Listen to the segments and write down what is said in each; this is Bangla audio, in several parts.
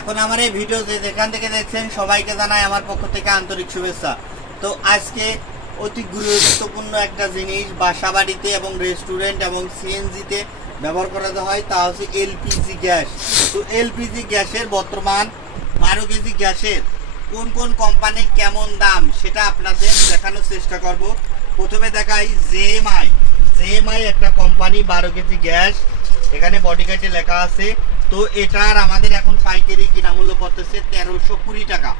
এখন আমার এই ভিডিও যেখান থেকে দেখছেন সবাইকে জানাই আমার পক্ষ থেকে আন্তরিক শুভেচ্ছা। তো আজকে অতি গুরুত্বপূর্ণ একটা জিনিস বাসাবাড়িতে এবং রেস্টুরেন্ট এবং সিএনজিতে ব্যবহার করা হয়, তা হচ্ছে এলপিজি গ্যাস। তো এলপিজি গ্যাসের বর্তমান 12 কেজি গ্যাসের কোন কোন কোম্পানির কেমন দাম সেটা আপনাদের দেখানোর চেষ্টা করব। প্রথমে দেখাই জেএমআই একটা কোম্পানি 12 কেজি গ্যাস, এখানে বডিগার্ডে লেখা আছে। তো এটার আমাদের এখন পাইকারি কিনা মূল্য পড়তেছে 1320 টাকা।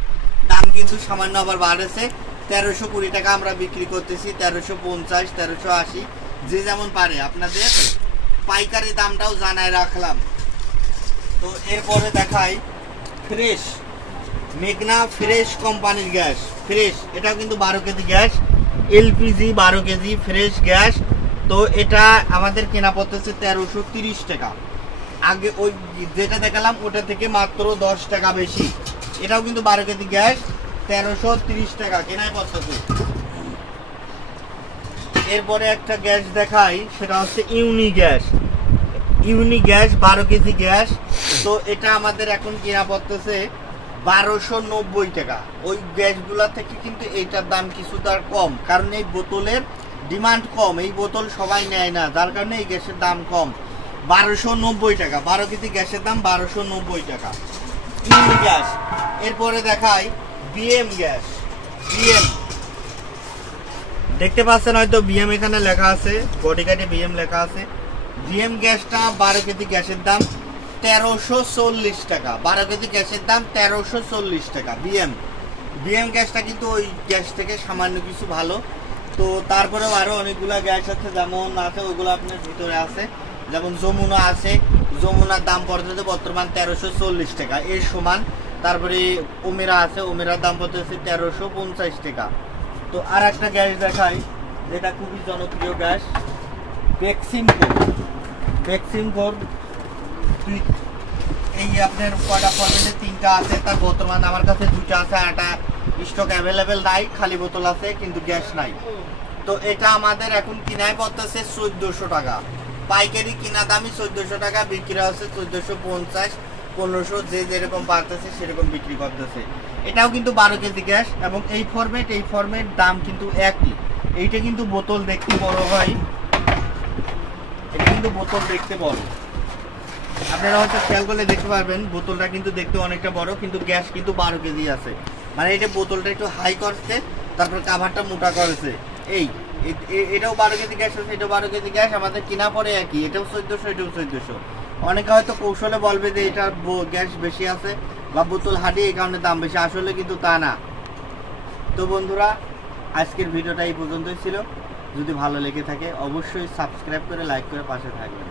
দাম কিন্তু সামান্য আবার বাড়েছে, 1320 টাকা আমরা বিক্রি করতেছি, 1350, 1380 যে যেমন পারে। আপনাদের পাইকারি দামটাও জানায় রাখলাম। তো এরপরে দেখাই ফ্রেশ, মেঘনা ফ্রেশ কোম্পানির গ্যাস। ফ্রেশ এটাও কিন্তু 12 KG gas, LPG 12 KG fresh gas. তো এটা আমাদের কেনা পড়তেছে 1330 টাকা। আগে ওই যেটা দেখালাম ওটা থেকে মাত্র 10 টাকা বেশি। এটাও কিন্তু 12 কেজি গ্যাস, 1330 টাকা কেনায় পড়তেছে। এরপরে একটা গ্যাস দেখাই, সেটা হচ্ছে ইউনি গ্যাস। 12 KG gas. তো এটা আমাদের এখন কেনা পড়তেছে 1290 টাকা। ওই গ্যাসগুলা থেকে কিন্তু এইটার দাম কিছুটা কম, কারণ এই বোতলের ডিমান্ড কম, এই বোতল সবাই নেয় না, যার কারণে এই গ্যাসের দাম কম। 1290 টাকা 12 কেজি গ্যাসের দাম 1290 টাকা ইউনি গ্যাস। এরপরে দেখাই বিএম গ্যাস। বিএম দেখতে পাচ্ছেন হয়তো, বিএম এখানে লেখা আছে, বডিগার্ডে বিএম লেখা আছে। বিএম গ্যাসটা 12 কেজি গ্যাসের দাম 1340 টাকা। 12 কেজি গ্যাসের দাম 1340 টাকা। বিএম গ্যাসটা কিন্তু ওই গ্যাস থেকে সামান্য কিছু ভালো। তো তারপরেও আরো অনেকগুলো গ্যাস আছে, যেমন আছে ওইগুলো আপনার ভিতরে আছে, যেমন যমুনা আছে। যমুনার দাম পড়তেছে বর্তমান 1340 টাকা এর সমান। তারপরে ওমেরা আছে, ওমেরার দাম পড়তেছে 1350 টাকা। তো আর একটা গ্যাস দেখাই, যেটা খুবই জনপ্রিয় গ্যাস, বেক্সিমকো। এই আপনার কয়টা ফরম্যাটে 3টা আছে, তার বর্তমান আমার কাছে 2টা আছে, আর একটা স্টক অ্যাভেলেবেল নাই, খালি বোতল আছে কিন্তু গ্যাস নাই। তো এটা আমাদের এখন কিনায় পড়তেছে 1400 টাকা। পাইকারি কিনা দামই 1400 টাকা, বিক্রি হচ্ছে 1450, 1500, যে যেরকম পারতেছে সেরকম বিক্রি করতেছে। এটাও কিন্তু 12 কেজি গ্যাস এবং এই ফরম্যাট দাম কিন্তু একই। এইটা কিন্তু বোতল দেখতে বড় হয়, এটা কিন্তু বোতল দেখতে বড়, আপনারা হয়তো খেয়াল করলে দেখতে পারবেন বোতলটা কিন্তু দেখতে অনেকটা বড়, কিন্তু গ্যাস কিন্তু 12 কেজি আছে। মানে এটা বোতলটা একটু হাই করছে, তারপর কাভারটা মোটা করেছে। এটাও 12 কেজি গ্যাস আছে, এটাও 12 কেজি গ্যাস, আমাদের কিনা পড়ে একই, এটাও 1400, এটাও 1400। অনেকে হয়তো কৌশলে বলবে যে এটার গ্যাস বেশি আছে বা বোতল হাঁটি, এই কারণে দাম বেশি, আসলে কিন্তু তা না। তো বন্ধুরা, আজকের ভিডিওটা এই পর্যন্তই ছিল। যদি ভালো লেগে থাকে অবশ্যই সাবস্ক্রাইব করে লাইক করে পাশে থাকবেন।